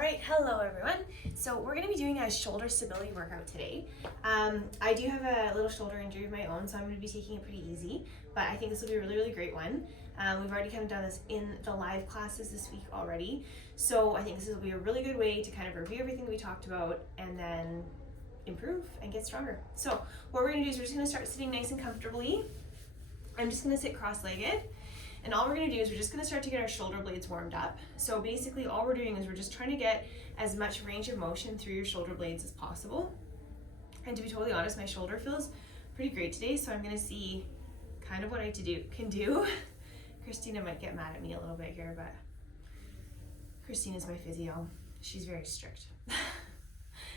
right, hello everyone. So we're going to be doing a shoulder stability workout today. I do have a little shoulder injury of my own, so I'm going to be taking it pretty easy, but I think this will be a really great one. We've already kind of done this in the live classes this week already, so I think this will be a really good way to kind of review everything that we talked about and then improve and get stronger. So what we're going to do is we're just going to start sitting nice and comfortably. I'm just going to sit cross-legged. And all we're going to do is we're just going to start to get our shoulder blades warmed up. So basically all we're doing is we're just trying to get as much range of motion through your shoulder blades as possible. And to be totally honest, my shoulder feels pretty great today, so I'm going to see kind of what I can do. Christina might get mad at me a little bit here, but Christina's my physio. She's very strict.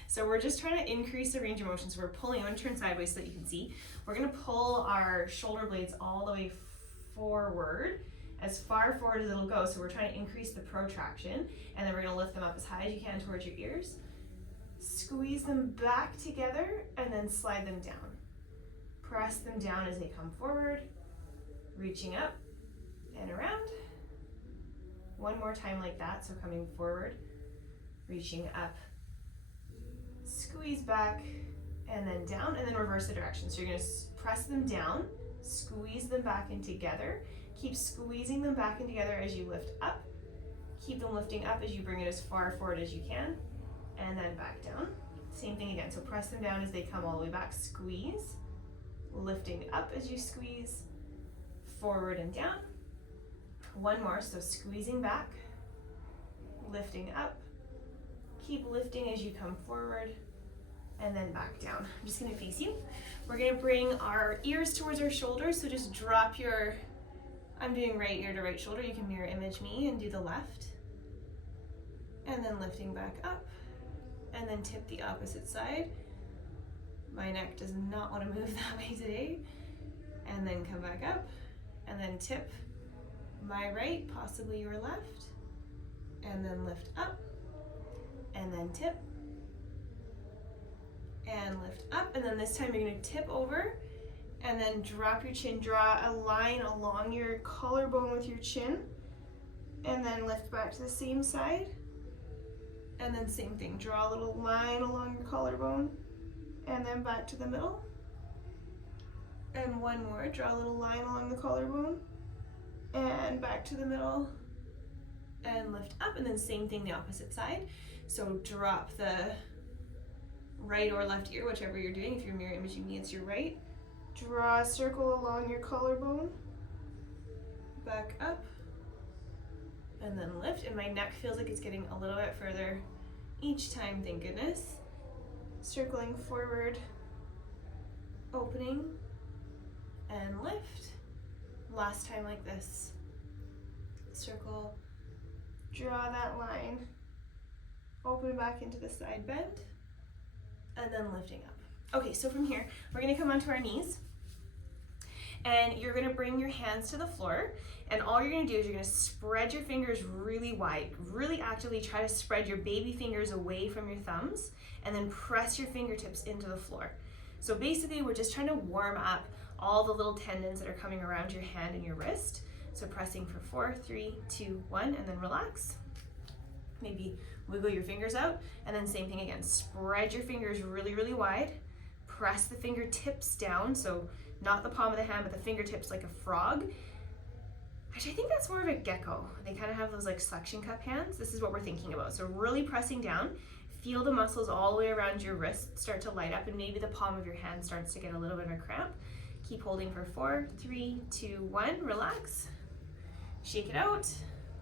So we're just trying to increase the range of motion. So we're pulling, I'm going to turn sideways so that you can see. We're going to pull our shoulder blades all the way forward, as far forward as it'll go. So we're trying to increase the protraction, and then we're going to lift them up as high as you can towards your ears. Squeeze them back together and then slide them down. Press them down as they come forward, reaching up and around. One more time like that, so coming forward, reaching up, squeeze back, and then down, and then reverse the direction. So you're going to press them down, squeeze them back in together. Keep squeezing them back in together as you lift up. Keep them lifting up as you bring it as far forward as you can, and then back down. Same thing again. So press them down as they come all the way back. Squeeze, lifting up as you squeeze, forward and down. One more. So squeezing back, lifting up. Keep lifting as you come forward, and then back down. I'm just going to face you. We're going to bring our ears towards our shoulders, so just drop your, I'm doing right ear to right shoulder. You can mirror image me and do the left. And then lifting back up, and then tip the opposite side. My neck does not want to move that way today. And then come back up, and then tip my right, possibly your left, and then lift up, and then tip, and lift up, and then this time you're going to tip over and then drop your chin. Draw a line along your collarbone with your chin, and then lift back to the same side, and then same thing. Draw a little line along your collarbone and then back to the middle, and one more. Draw a little line along the collarbone and back to the middle, and lift up, and then same thing the opposite side. So drop the right or left ear, whichever you're doing. If you're mirror imaging me, it's your right. Draw a circle along your collarbone, back up, and then lift. And my neck feels like it's getting a little bit further each time, thank goodness. Circling forward, opening, and lift. Last time like this. Circle, draw that line, open back into the side bend, and then lifting up. Okay, so from here, we're gonna come onto our knees, and you're gonna bring your hands to the floor, and all you're gonna do is you're gonna spread your fingers really wide. Really actively try to spread your baby fingers away from your thumbs, and then press your fingertips into the floor. So basically, we're just trying to warm up all the little tendons that are coming around your hand and your wrist. So pressing for 4, 3, 2, 1, and then relax. Maybe wiggle your fingers out, and then same thing again. Spread your fingers really wide. Press the fingertips down, so not the palm of the hand, but the fingertips like a frog. Actually, I think that's more of a gecko. They kind of have those like suction cup hands. This is what we're thinking about. So really pressing down. Feel the muscles all the way around your wrist start to light up, and maybe the palm of your hand starts to get a little bit of a cramp. Keep holding for 4, 3, 2, 1. Relax. Shake it out.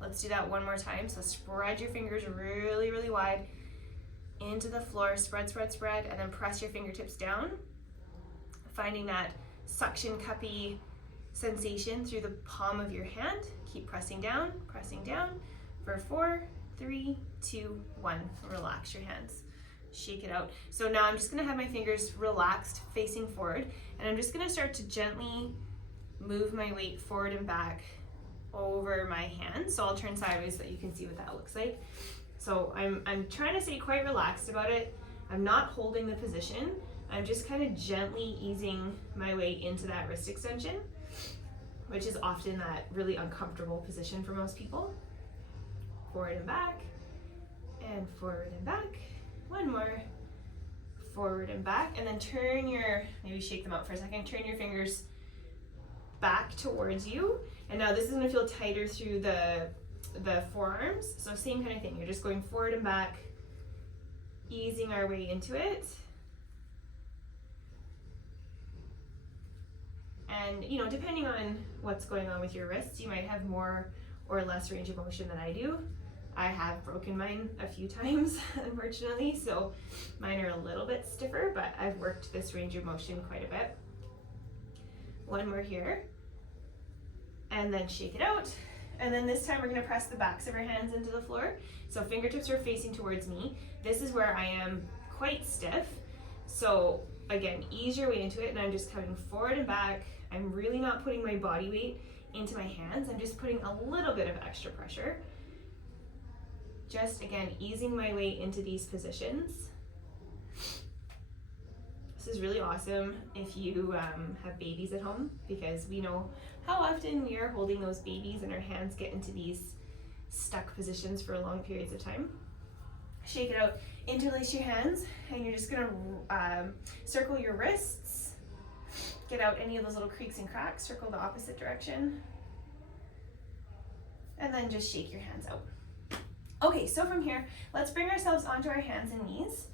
Let's do that one more time. So spread your fingers really wide into the floor. Spread, and then press your fingertips down. Finding that suction cuppy sensation through the palm of your hand. Keep pressing down for 4, 3, 2, 1. Relax your hands. Shake it out. So now I'm just gonna have my fingers relaxed, facing forward, and I'm just gonna start to gently move my weight forward and back over my hands. So I'll turn sideways so that you can see what that looks like. So I'm trying to stay quite relaxed about it. I'm not holding the position. I'm just kind of gently easing my way into that wrist extension, which is often that really uncomfortable position for most people. Forward and back, and forward and back. One more, forward and back, and then turn your, maybe shake them out for a second, turn your fingers back towards you. And now this is gonna feel tighter through the forearms. So same kind of thing, you're just going forward and back, easing our way into it. And you know, depending on what's going on with your wrists, you might have more or less range of motion than I do. I have broken mine a few times, unfortunately, so mine are a little bit stiffer, but I've worked this range of motion quite a bit. One more here, and then shake it out. And then this time we're gonna press the backs of our hands into the floor. So fingertips are facing towards me. This is where I am quite stiff. So again, ease your way into it, and I'm just coming forward and back. I'm really not putting my body weight into my hands. I'm just putting a little bit of extra pressure. Just again, easing my way into these positions. This is really awesome if you have babies at home, because we know how often we are holding those babies and our hands get into these stuck positions for long periods of time. Shake it out, interlace your hands, and you're just gonna circle your wrists. Get out any of those little creaks and cracks, circle the opposite direction. And then just shake your hands out. Okay, so from here, let's bring ourselves onto our hands and knees.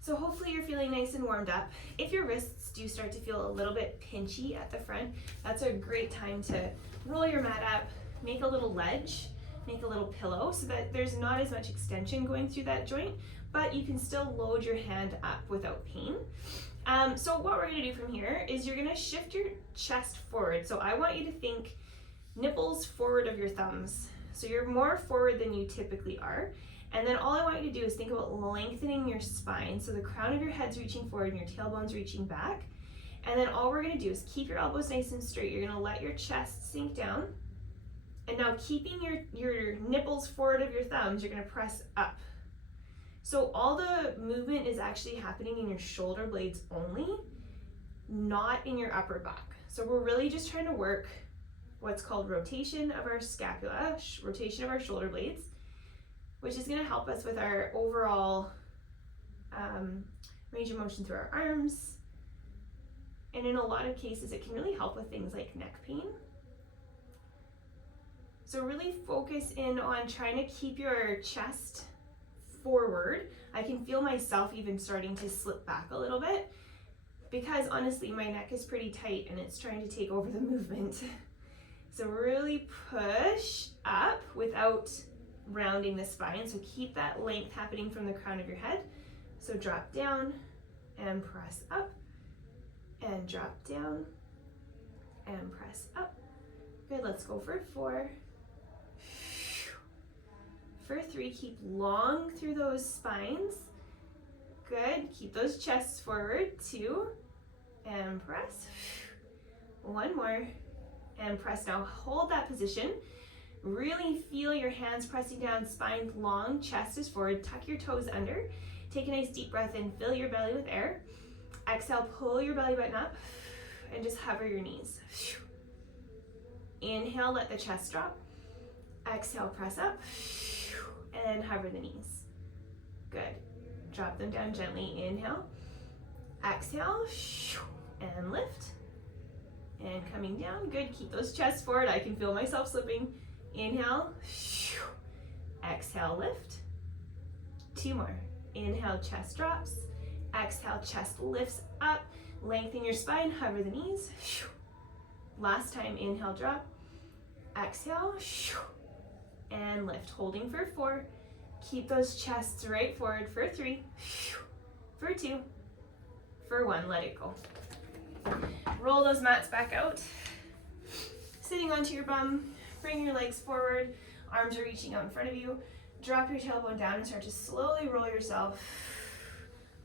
So hopefully you're feeling nice and warmed up. If your wrists do start to feel a little bit pinchy at the front, that's a great time to roll your mat up, make a little ledge, make a little pillow so that there's not as much extension going through that joint, but you can still load your hand up without pain. So what we're gonna do from here is you're gonna shift your chest forward. So I want you to think nipples forward of your thumbs. So you're more forward than you typically are. And then all I want you to do is think about lengthening your spine. So the crown of your head's reaching forward and your tailbone's reaching back. And then all we're gonna do is keep your elbows nice and straight. You're gonna let your chest sink down. And now keeping your nipples forward of your thumbs, you're gonna press up. So all the movement is actually happening in your shoulder blades only, not in your upper back. So we're really just trying to work what's called rotation of our scapula, rotation of our shoulder blades, which is gonna help us with our overall range of motion through our arms. And in a lot of cases, it can really help with things like neck pain. So really focus in on trying to keep your chest forward. I can feel myself even starting to slip back a little bit, because honestly, my neck is pretty tight and it's trying to take over the movement. So really push up without rounding the spine. So keep that length happening from the crown of your head. So drop down and press up, and drop down and press up. Good, let's go for 4. For 3, keep long through those spines. Good, keep those chests forward. 2, and press. 1 more, and press. Now hold that position. Really feel your hands pressing down, spine long, chest is forward, tuck your toes under. Take a nice deep breath in, fill your belly with air. Exhale, pull your belly button up, and just hover your knees. Inhale, let the chest drop. Exhale, press up, and hover the knees. Good. Drop them down gently. Inhale, exhale, and lift. And coming down. Good. Keep those chests forward. I can feel myself slipping. Inhale, exhale, lift. 2 more. Inhale, chest drops. Exhale, chest lifts up. Lengthen your spine, hover the knees. Last time, inhale, drop. Exhale, and lift. Holding for 4. Keep those chests right forward for 3, for 2, for 1. Let it go. Roll those mats back out. Sitting onto your bum. Bring your legs forward, arms are reaching out in front of you. Drop your tailbone down and start to slowly roll yourself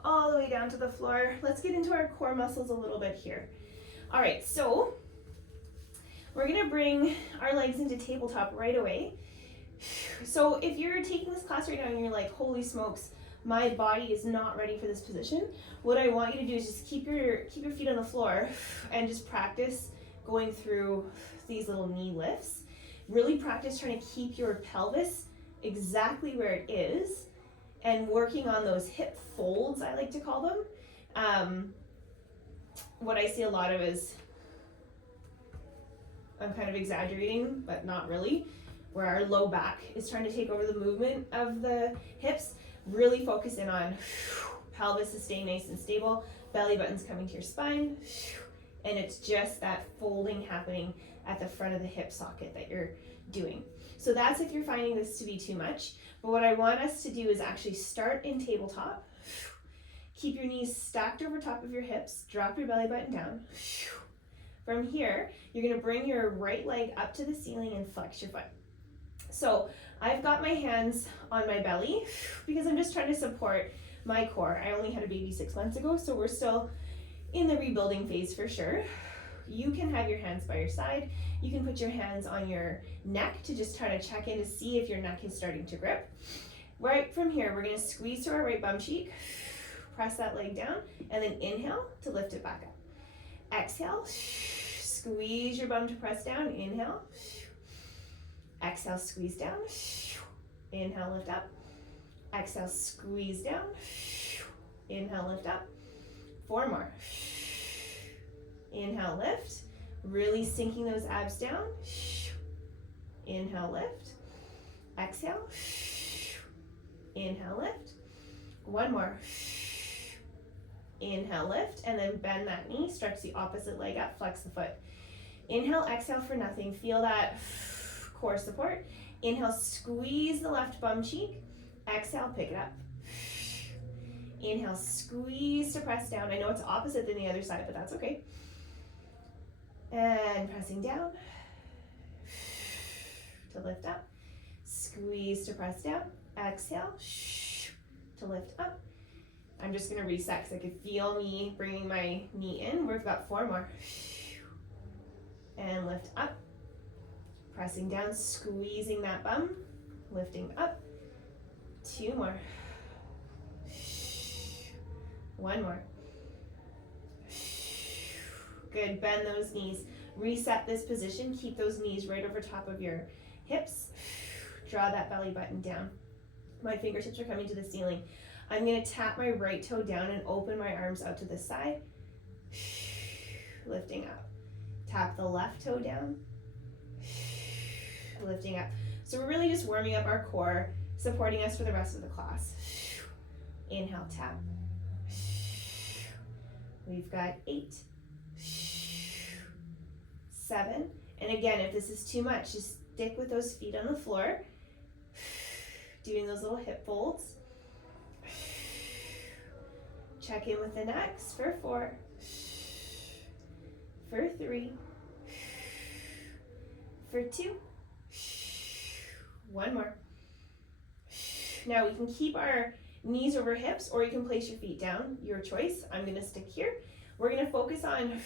all the way down to the floor. Let's get into our core muscles a little bit here. All right, so we're gonna bring our legs into tabletop right away. So if you're taking this class right now and you're like, holy smokes, my body is not ready for this position, what I want you to do is just keep your feet on the floor and just practice going through these little knee lifts. Really practice trying to keep your pelvis exactly where it is and working on those hip folds, I like to call them. What I see a lot of is, I'm kind of exaggerating, but not really, where our low back is trying to take over the movement of the hips. Really focus in on pelvis is staying nice and stable, belly button's coming to your spine, and it's just that folding happening at the front of the hip socket that you're doing. So that's if you're finding this to be too much. But what I want us to do is actually start in tabletop. Keep your knees stacked over top of your hips, drop your belly button down. From here, you're gonna bring your right leg up to the ceiling and flex your foot. So I've got my hands on my belly because I'm just trying to support my core. I only had a baby 6 months ago, so we're still in the rebuilding phase for sure. You can have your hands by your side. You can put your hands on your neck to just try to check in to see if your neck is starting to grip. Right from here, we're gonna squeeze to our right bum cheek, press that leg down, and then inhale to lift it back up. Exhale, squeeze your bum to press down, inhale. Exhale, squeeze down. Inhale, lift up. Exhale, squeeze down. Inhale, lift up. 4 more. Inhale, lift. Really sinking those abs down. Inhale, lift. Exhale. Inhale, lift. 1 more. Inhale, lift, and then bend that knee, stretch the opposite leg up, flex the foot. Inhale, exhale for nothing. Feel that core support. Inhale, squeeze the left bum cheek. Exhale, pick it up. Inhale, squeeze to press down. I know it's opposite than the other side, but that's okay. And pressing down to lift up. Squeeze to press down. Exhale to lift up. I'm just gonna reset because I can feel me bringing my knee in. We've got 4 more. And lift up. Pressing down, squeezing that bum. Lifting up. 2 more. 1 more. Good, bend those knees. Reset this position. Keep those knees right over top of your hips. Draw that belly button down. My fingertips are coming to the ceiling. I'm gonna tap my right toe down and open my arms out to the side. Lifting up. Tap the left toe down. Lifting up. So we're really just warming up our core, supporting us for the rest of the class. Inhale, tap. We've got 8, 7, and again, if this is too much, just stick with those feet on the floor, doing those little hip folds. Check in with the next for 4, for 3, for 2, 1 more. Now we can keep our knees over hips, or you can place your feet down, your choice. I'm gonna stick here. We're gonna focus on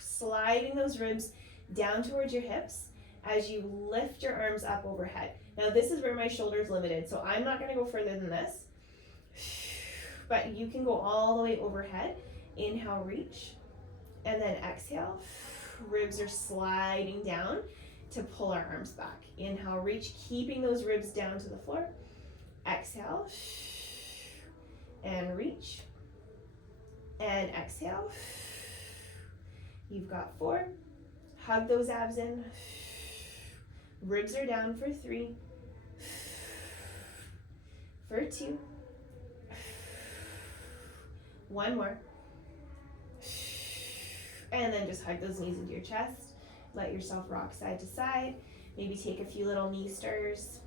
sliding those ribs down towards your hips as you lift your arms up overhead. Now this is where my shoulder is limited, so I'm not gonna go further than this, but you can go all the way overhead. Inhale, reach, and then exhale. Ribs are sliding down to pull our arms back. Inhale, reach, keeping those ribs down to the floor. Exhale, and reach, and exhale. You've got 4. Hug those abs in. Ribs are down for 3, for 2, 1 more. And then just hug those knees into your chest. Let yourself rock side to side. Maybe take a few little knee stirs.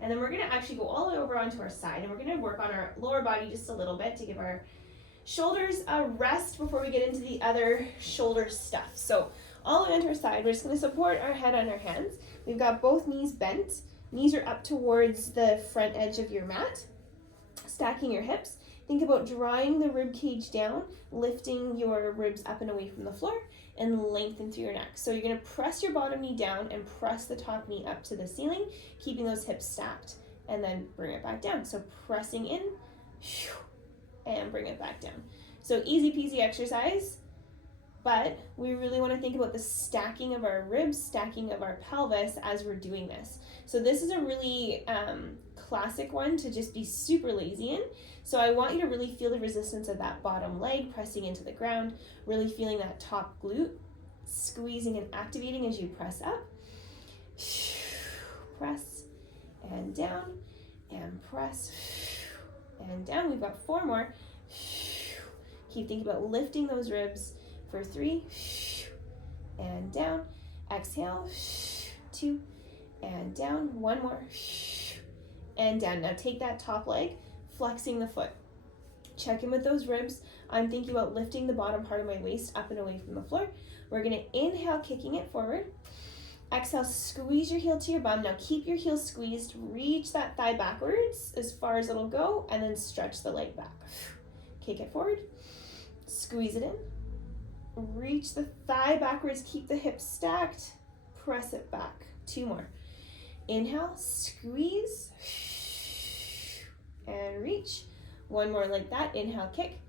And then we're gonna actually go all the way over onto our side, and we're gonna work on our lower body just a little bit to give our shoulders a rest before we get into the other shoulder stuff. So all the way onto our side, we're just gonna support our head on our hands. We've got both knees bent. Knees are up towards the front edge of your mat. Stacking your hips. Think about drawing the rib cage down, lifting your ribs up and away from the floor, and lengthen through your neck. So you're gonna press your bottom knee down and press the top knee up to the ceiling, keeping those hips stacked, and then bring it back down. So pressing in, and bring it back down. So easy peasy exercise. But we really want to think about the stacking of our ribs, stacking of our pelvis as we're doing this. So this is a really classic one to just be super lazy in. So I want you to really feel the resistance of that bottom leg pressing into the ground, really feeling that top glute, squeezing and activating as you press up. Press and down and press and down. We've got 4 more. Keep thinking about lifting those ribs for 3 and down. Exhale, 2 and down. 1 more and down. Now take that top leg, flexing the foot. Check in with those ribs. I'm thinking about lifting the bottom part of my waist up and away from the floor. We're gonna inhale, kicking it forward. Exhale, squeeze your heel to your bum. Now keep your heel squeezed. Reach that thigh backwards as far as it'll go, and then stretch the leg back. Kick it forward. Squeeze it in. Reach the thigh backwards. Keep the hips stacked. Press it back. 2 more. Inhale, squeeze, and reach. 1 more like that. Inhale, kick.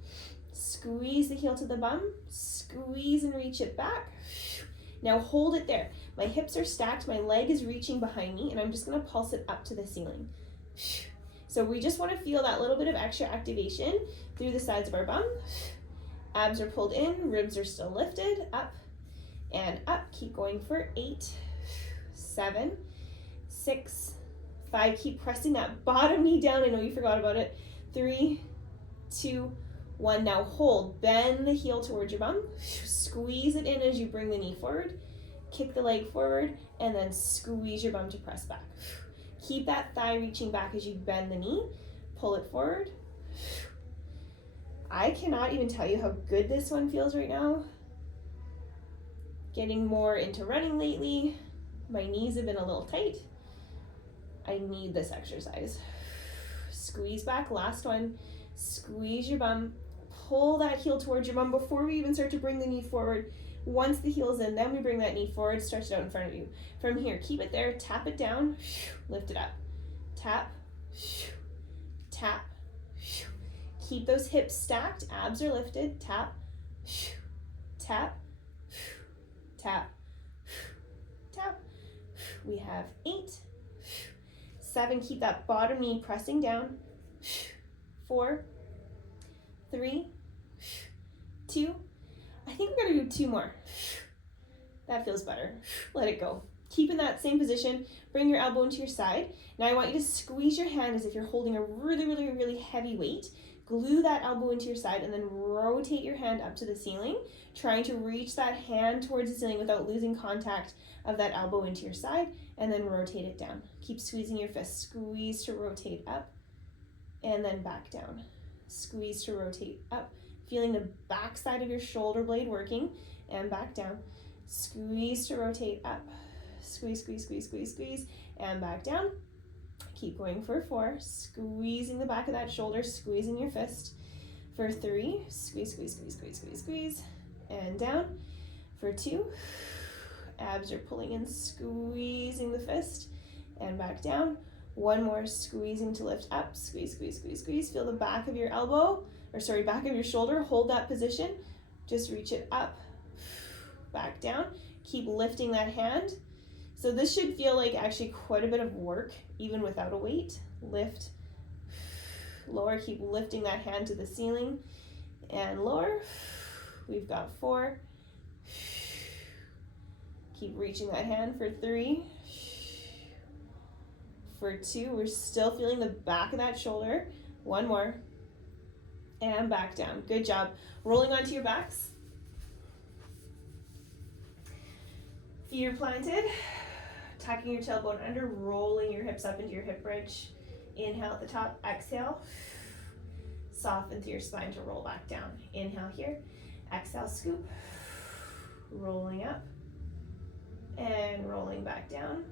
Squeeze the heel to the bum. Squeeze and reach it back. Now hold it there. My hips are stacked, my leg is reaching behind me, and I'm just gonna pulse it up to the ceiling. So we just wanna feel that little bit of extra activation through the sides of our bum. Abs are pulled in, ribs are still lifted, up and up. Keep going for 8, 7, 6, 5. Keep pressing that bottom knee down. I know you forgot about it. 3, 2, 1. Now hold, bend the heel towards your bum. Squeeze it in as you bring the knee forward. Kick the leg forward, and then squeeze your bum to press back. Keep that thigh reaching back as you bend the knee. Pull it forward. I cannot even tell you how good this one feels right now. Getting more into running lately. My knees have been a little tight. I need this exercise. Squeeze back, last one. Squeeze your bum. Pull that heel towards your bum before we even start to bring the knee forward. Once the heel's in, then we bring that knee forward, stretch it out in front of you. From here, keep it there, tap it down, lift it up. Tap, tap. Keep those hips stacked, abs are lifted. Tap, tap, tap, tap. We have 8, 7. Keep that bottom knee pressing down. 4, 3, 2. I think we're gonna do 2 more. That feels better. Let it go. Keep in that same position. Bring your elbow into your side. Now I want you to squeeze your hand as if you're holding a really, really, really heavy weight. Glue that elbow into your side and then rotate your hand up to the ceiling, trying to reach that hand towards the ceiling without losing contact of that elbow into your side, and then rotate it down. Keep squeezing your fist. Squeeze to rotate up, and then back down. Squeeze to rotate up. Feeling the back side of your shoulder blade working, and back down. Squeeze to rotate up. Squeeze, squeeze, squeeze, squeeze, squeeze, and back down. Keep going for 4, squeezing the back of that shoulder, squeezing your fist. For 3, squeeze, squeeze, squeeze, squeeze, squeeze, squeeze, and down. For 2, abs are pulling in, squeezing the fist, and back down. 1 more, squeezing to lift up, squeeze, squeeze, squeeze, squeeze. Feel the back of your elbow, back of your shoulder, hold that position. Just reach it up, back down. Keep lifting that hand. So this should feel like actually quite a bit of work, even without a weight. Lift, lower, keep lifting that hand to the ceiling, and lower. We've got 4. Keep reaching that hand for 3. For 2, we're still feeling the back of that shoulder. 1 more. And back down. Good job. Rolling onto your backs. Feet are planted. Tucking your tailbone under, rolling your hips up into your hip bridge. Inhale at the top, exhale. Soften through your spine to roll back down. Inhale here, exhale, scoop. Rolling up and rolling back down.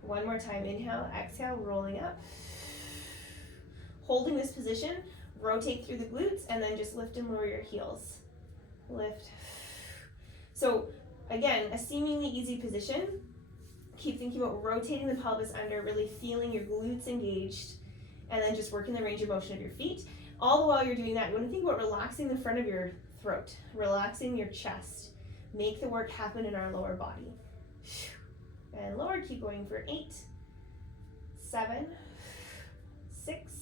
1 more time, inhale, exhale, rolling up. Holding this position, rotate through the glutes, and then just lift and lower your heels. Lift. So again, a seemingly easy position. Keep thinking about rotating the pelvis under, really feeling your glutes engaged, and then just working the range of motion of your feet. All the while you're doing that, you want to think about relaxing the front of your throat, relaxing your chest. Make the work happen in our lower body. And lower, keep going for 8, 7, 6,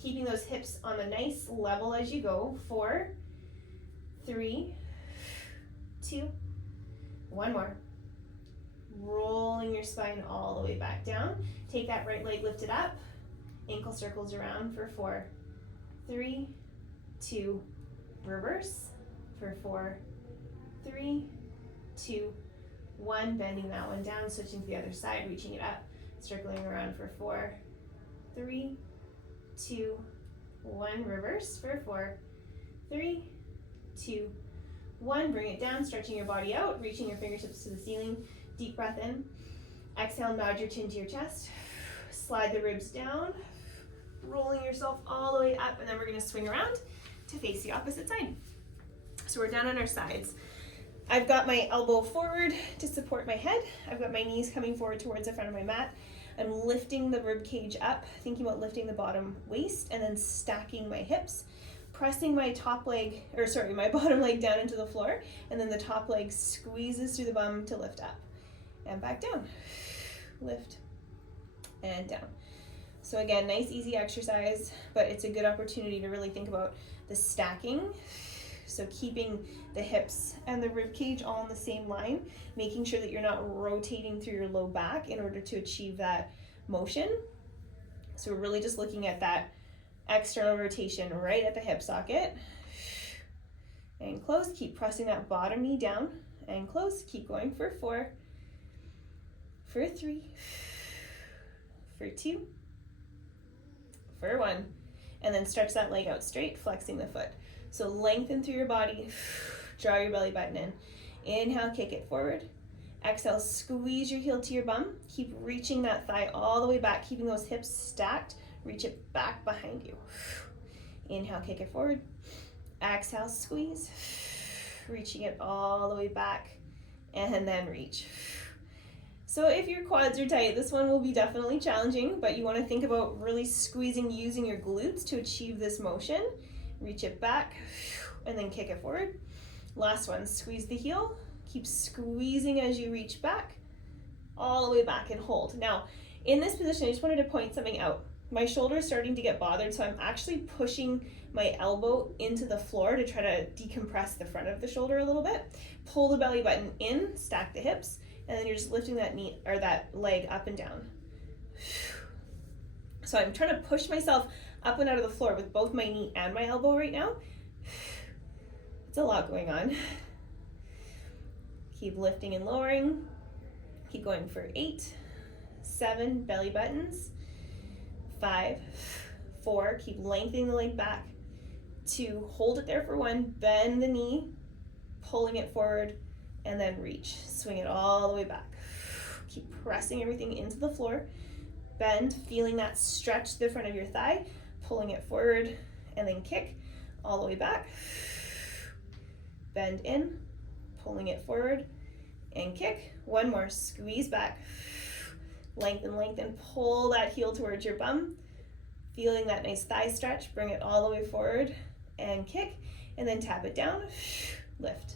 keeping those hips on a nice level as you go. 4, 3, 2, 1 more. Rolling your spine all the way back down. Take that right leg lifted up, ankle circles around for 4, 3, 2, reverse for 4, 3, 2, 1, bending that one down, switching to the other side, reaching it up, circling around for 4, 3, 2, 1, reverse for 4, 3, 2, 1, bring it down, stretching your body out, reaching your fingertips to the ceiling, deep breath in, exhale, nod your chin to your chest, slide the ribs down, rolling yourself all the way up, and then we're gonna swing around to face the opposite side. So we're down on our sides. I've got my elbow forward to support my head. I've got my knees coming forward towards the front of my mat. I'm lifting the rib cage up, thinking about lifting the bottom waist, and then stacking my hips, pressing my my bottom leg down into the floor, and then the top leg squeezes through the bum to lift up and back down. Lift and down. So again, nice easy exercise, but it's a good opportunity to really think about the stacking. So keeping the hips and the rib cage all in the same line, making sure that you're not rotating through your low back in order to achieve that motion. So we're really just looking at that external rotation right at the hip socket. And close, keep pressing that bottom knee down, and close, keep going for 4, for 3, for 2, for 1, and then stretch that leg out straight, flexing the foot. So lengthen through your body, draw your belly button in. Inhale, kick it forward. Exhale, squeeze your heel to your bum. Keep reaching that thigh all the way back, keeping those hips stacked. Reach it back behind you. Inhale, kick it forward. Exhale, squeeze. Reaching it all the way back, and then reach. So if your quads are tight, this one will be definitely challenging, but you want to think about really squeezing, using your glutes to achieve this motion. Reach it back, and then kick it forward. Last one, squeeze the heel. Keep squeezing as you reach back, all the way back, and hold. Now, in this position, I just wanted to point something out. My shoulder is starting to get bothered, so I'm actually pushing my elbow into the floor to try to decompress the front of the shoulder a little bit. Pull the belly button in, stack the hips, and then you're just lifting that knee or that leg up and down. So I'm trying to push myself up and out of the floor with both my knee and my elbow right now. It's a lot going on. Keep lifting and lowering. Keep going for 8, 7, belly buttons. 5, 4, keep lengthening the leg back. 2, hold it there for 1, bend the knee, pulling it forward, and then reach. Swing it all the way back. Keep pressing everything into the floor. Bend, feeling that stretch to the front of your thigh, pulling it forward, and then kick all the way back. Bend in, pulling it forward, and kick. One more, squeeze back. Lengthen, lengthen, pull that heel towards your bum. Feeling that nice thigh stretch, bring it all the way forward, and kick, and then tap it down, lift,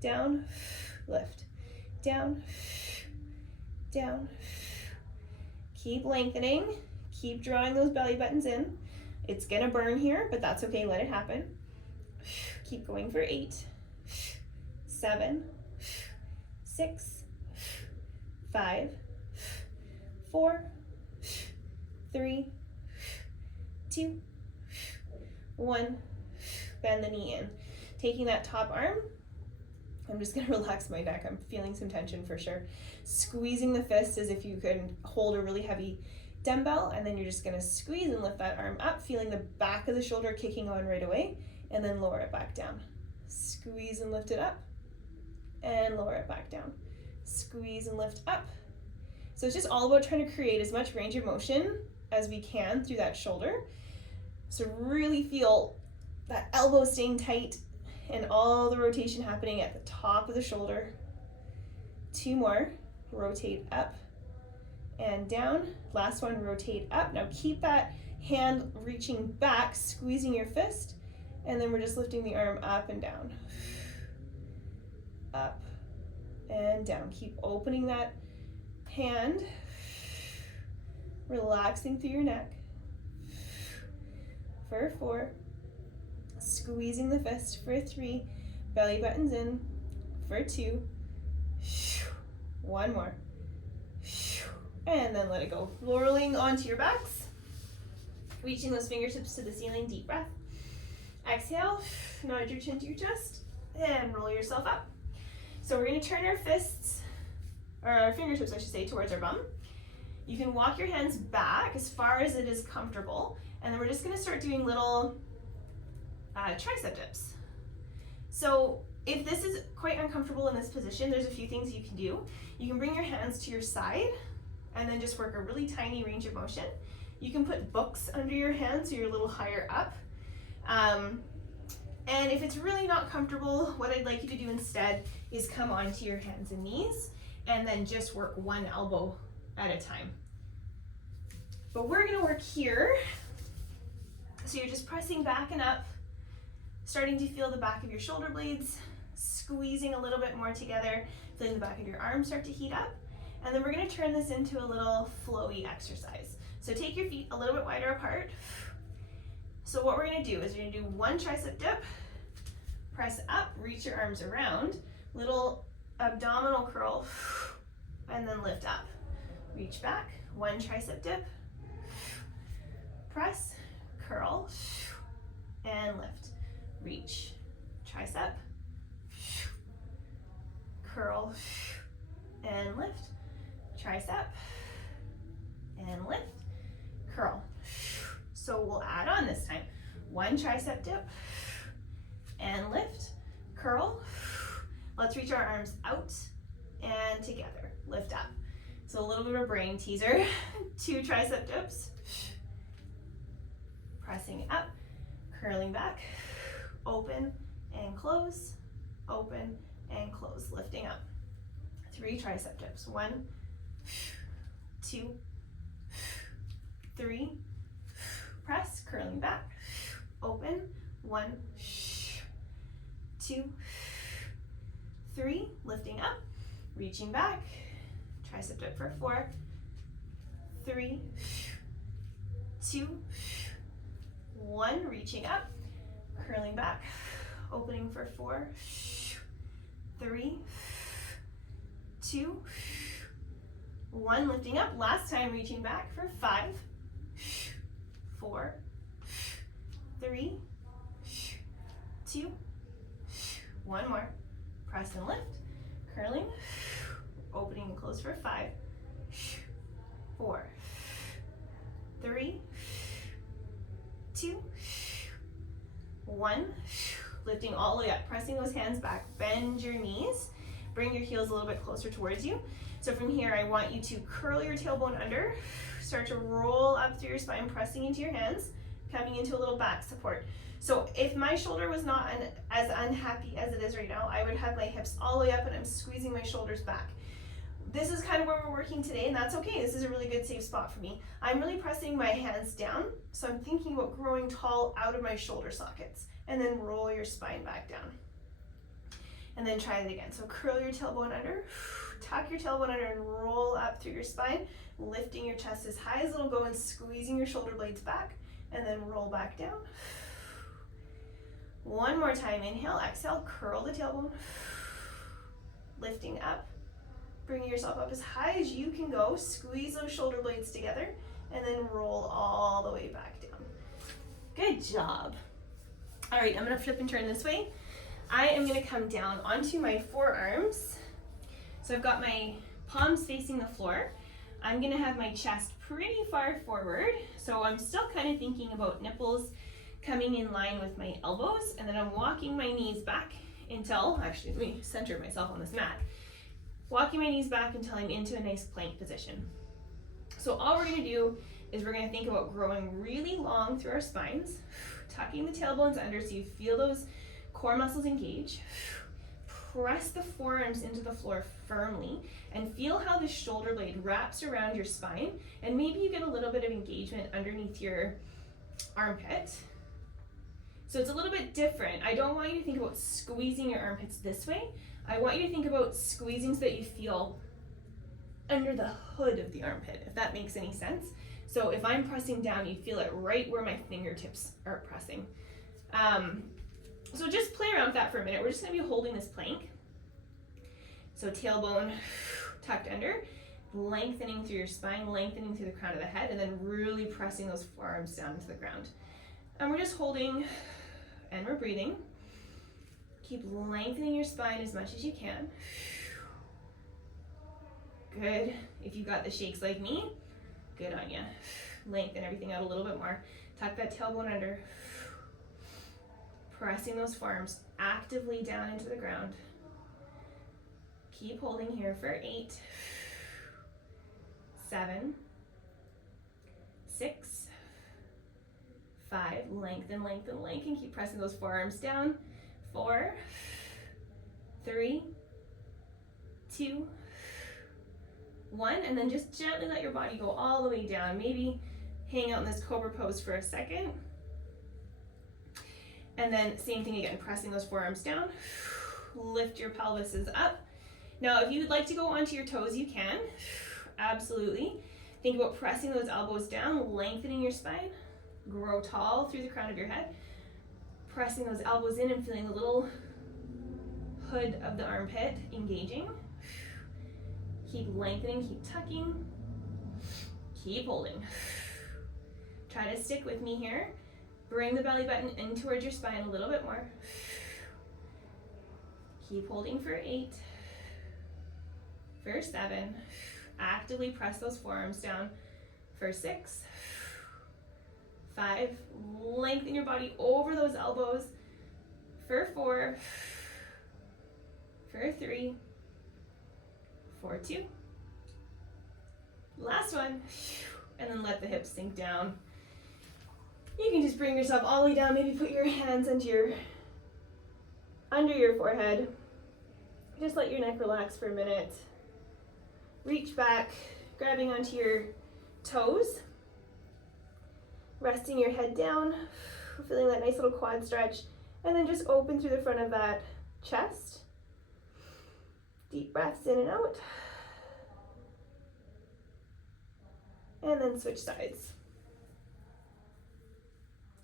down, lift, down, down. Keep lengthening, keep drawing those belly buttons in. It's gonna burn here, but that's okay, let it happen. Keep going for 8, 7, 6, 5, 4, 3, 2, 1. Bend the knee in. Taking that top arm, I'm just gonna relax my neck. I'm feeling some tension for sure. Squeezing the fist as if you could hold a really heavy dumbbell, and then you're just gonna squeeze and lift that arm up, feeling the back of the shoulder kicking on right away, and then lower it back down. Squeeze and lift it up, and lower it back down. Squeeze and lift up. So it's just all about trying to create as much range of motion as we can through that shoulder. So really feel that elbow staying tight and all the rotation happening at the top of the shoulder. 2 more, rotate up and down. Last one, rotate up. Now keep that hand reaching back, squeezing your fist, And then we're just lifting the arm up and down. Up and down. Keep opening that hand. Relaxing through your neck. For 4. Squeezing the fist for 3. Belly buttons in for 2. 1 more. And then let it go. Rolling onto your backs. Reaching those fingertips to the ceiling. Deep breath. Exhale. Nod your chin to your chest. And roll yourself up. So we're going to turn our fists, or our fingertips I should say, towards our bum. You can walk your hands back as far as it is comfortable. And then we're just going to start doing little tricep dips. So if this is quite uncomfortable in this position, there's a few things you can do. You can bring your hands to your side and then just work a really tiny range of motion. You can put books under your hands so you're a little higher up. And if it's really not comfortable, what I'd like you to do instead is come onto your hands and knees and then just work one elbow at a time. But we're gonna work here. So you're just pressing back and up, starting to feel the back of your shoulder blades, squeezing a little bit more together, feeling the back of your arms start to heat up. And then we're gonna turn this into a little flowy exercise. So take your feet a little bit wider apart. So what we're gonna do is we're gonna do one tricep dip, press up, reach your arms around, little abdominal curl, and then lift up. Reach back, one tricep dip, press, curl, and lift. Reach, tricep, curl, and lift, tricep, and lift, curl. So we'll add on this time. One tricep dip, and lift, curl. Let's reach our arms out and together, lift up. So a little bit of a brain teaser. 2 tricep dips, pressing up, curling back, open and close, open and close, lifting up. 3 tricep dips, 1, 2, 3, press, curling back, open, 1, 2, 3, lifting up, reaching back, tricep dip for 4, 3, 2, 1, reaching up, curling back, opening for 4, 3, 2, 1, lifting up, last time reaching back for 5, 4, 3, 2, 1 more, press and lift, curling, opening and close for 5, 4, 3, 2, 1, lifting all the way up, pressing those hands back, bend your knees, bring your heels a little bit closer towards you. So from here, I want you to curl your tailbone under, start to roll up through your spine, pressing into your hands, coming into a little back support. So if my shoulder was not as unhappy as it is right now, I would have my hips all the way up and I'm squeezing my shoulders back. This is kind of where we're working today, and that's okay. This is a really good safe spot for me. I'm really pressing my hands down, so I'm thinking about growing tall out of my shoulder sockets, and then roll your spine back down. And then try it again. So curl your tailbone under, tuck your tailbone under and roll up through your spine, lifting your chest as high as it'll go and squeezing your shoulder blades back, and then roll back down. One more time, inhale, exhale, curl the tailbone, lifting up, bringing yourself up as high as you can go, squeeze those shoulder blades together, and then roll all the way back down. Good job. All right, I'm gonna flip and turn this way. I am gonna come down onto my forearms. So I've got my palms facing the floor. I'm gonna have my chest pretty far forward. So I'm still kind of thinking about nipples coming in line with my elbows, and then I'm walking my knees back until, actually let me center myself on this mat. Walking my knees back until I'm into a nice plank position. So all we're gonna do is we're gonna think about growing really long through our spines, tucking the tailbones under so you feel those core muscles engage. Press the forearms into the floor firmly and feel how the shoulder blade wraps around your spine, and maybe you get a little bit of engagement underneath your armpit. So it's a little bit different. I don't want you to think about squeezing your armpits this way. I want you to think about squeezing so that you feel under the hood of the armpit, if that makes any sense. So if I'm pressing down, you feel it right where my fingertips are pressing. So just play around with that for a minute. We're just gonna be holding this plank. So tailbone tucked under, lengthening through your spine, lengthening through the crown of the head, and then really pressing those forearms down into the ground. And we're just holding, and we're breathing. Keep lengthening your spine as much as you can. Good. If you've got the shakes like me, good on you. Lengthen everything out a little bit more. Tuck that tailbone under. Pressing those forearms actively down into the ground. Keep holding here for 8, 7, 6, 5. Lengthen, lengthen, lengthen. Keep pressing those forearms down. 4, 3, 2, 1, and then just gently let your body go all the way down. Maybe hang out in this cobra pose for a second. And then same thing again, pressing those forearms down. Lift your pelvises up. Now, if you would like to go onto your toes, you can. Absolutely. Think about pressing those elbows down, lengthening your spine. Grow tall through the crown of your head. Pressing those elbows in and feeling the little hood of the armpit engaging. Keep lengthening, keep tucking. Keep holding. Try to stick with me here. Bring the belly button in towards your spine a little bit more. Keep holding for 8. For 7. Actively press those forearms down. For 6. 5. Lengthen your body over those elbows. For 4. For 3. For 2. Last one. And then let the hips sink down. You can just bring yourself all the way down. Maybe put your hands under your forehead. Just let your neck relax for a minute. Reach back, grabbing onto your toes. Resting your head down, feeling that nice little quad stretch. And then just open through the front of that chest. Deep breaths in and out. And then switch sides.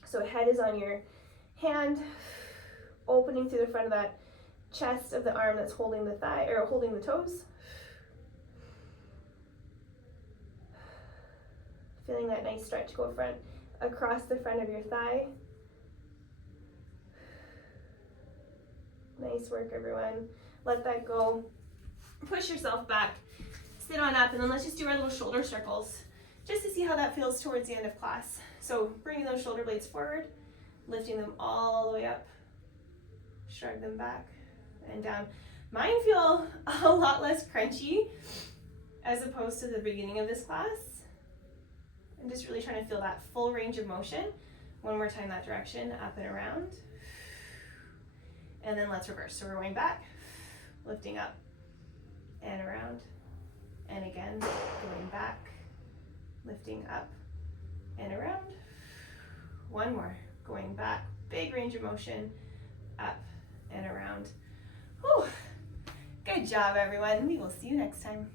So head is on your hand, opening through the front of that chest of the arm that's holding the thigh, or holding the toes. Feeling that nice stretch go across the front of your thigh. Nice work, everyone. Let that go. Push yourself back. Sit on up, and then let's just do our little shoulder circles, just to see how that feels towards the end of class. So bringing those shoulder blades forward, lifting them all the way up, shrug them back and down. Mine feel a lot less crunchy as opposed to the beginning of this class. I'm just really trying to feel that full range of motion. One more time that direction, up and around. And then let's reverse. So we're going back, lifting up and around. And again, going back, lifting up and around. One more, going back, big range of motion, up and around. Whew. Good job, everyone. We will see you next time.